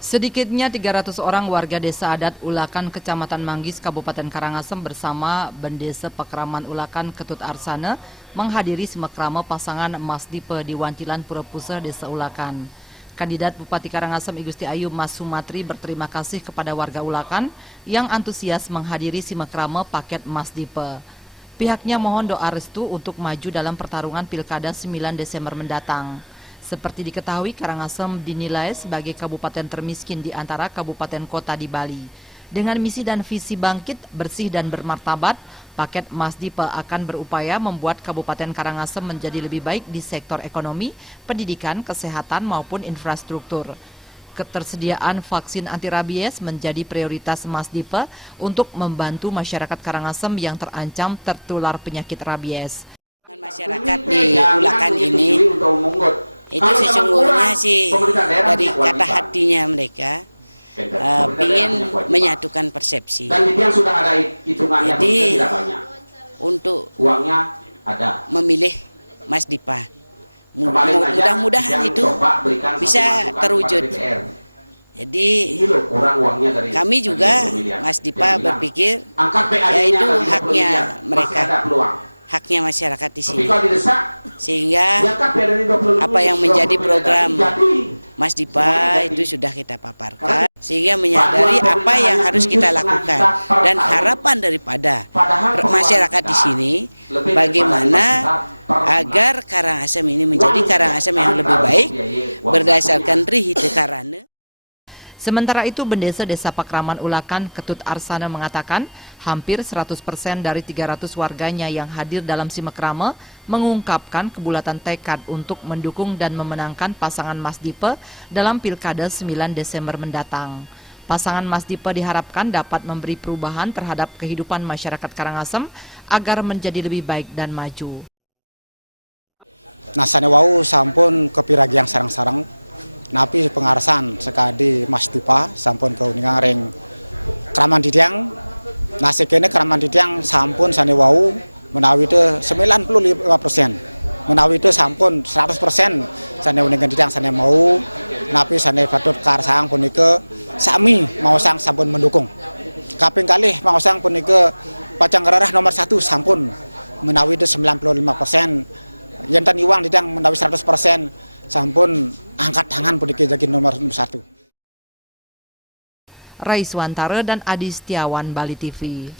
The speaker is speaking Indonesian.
Sedikitnya 300 orang warga desa adat Ulakan, Kecamatan Manggis, Kabupaten Karangasem bersama Bendesa Pakraman Ulakan Ketut Arsana menghadiri semekrama pasangan Mas Dipe di Wantilan Purapusah Desa Ulakan. Kandidat Bupati Karangasem I Gusti Ayu Mas Sumatri berterima kasih kepada warga Ulakan yang antusias menghadiri semekrama paket Mas Dipe. Pihaknya mohon doa restu untuk maju dalam pertarungan Pilkada 9 Desember mendatang. Seperti diketahui, Karangasem dinilai sebagai kabupaten termiskin di antara kabupaten kota di Bali. Dengan misi dan visi bangkit, bersih dan bermartabat, paket Mas Dipe akan berupaya membuat Kabupaten Karangasem menjadi lebih baik di sektor ekonomi, pendidikan, kesehatan maupun infrastruktur. Ketersediaan vaksin anti rabies menjadi prioritas Mas Dipe untuk membantu masyarakat Karangasem yang terancam tertular penyakit rabies. Masyarakat di Ulakan ini itu sesungguhnya sih dari kata hatinya mereka ingin menyatukan persepsi. Jadi untuk memilih Mas Dipa, mudah-mudahan itu bisa terwujud. Jadi kami juga Mas Dipa berpikir yaitu haknya mereka, haknya masyarakat di sini, sehingga apa yang menjadi program Mas Dipa itu sudah kita paparkan, sehingga menyadari apa yang harus kita lakukan dan harapan daripada masyarakat di sini bagaimana agar Karangasem ini menjadi Karangasem yang lebih baik berdasarkan Rihite Karana. Sementara itu, Bendesa Desa Pakraman Ulakan Ketut Arsana mengatakan hampir 100% dari 300 warganya yang hadir dalam simekrama mengungkapkan kebulatan tekad untuk mendukung dan memenangkan pasangan Mas Dipe dalam Pilkada 9 Desember mendatang. Pasangan Mas Dipe diharapkan dapat memberi perubahan terhadap kehidupan masyarakat Karangasem agar menjadi lebih baik dan maju. Nasane wau sampun kepiragi yang sarang-sarang. Napi pengarasan sekadi Mas Dipa sampun keuningan ring Kraman Didiang. Nasekene Kraman Didiang sampun sane wau menawi itu 95%. Menawi itu sampun 100% sane uningan Didiang sane mau napi sane patut karsang punika sami maosang sampun mendukung. Kaping kalih maosang punika pacang gararah nomor 1 sampun menawi itu 95%. Yen tan iwang Didiang menawi 100%. Sampun angkat tangan puniki jadi nomor 1. Raiswantara dan Adi Setiawan, Bali TV.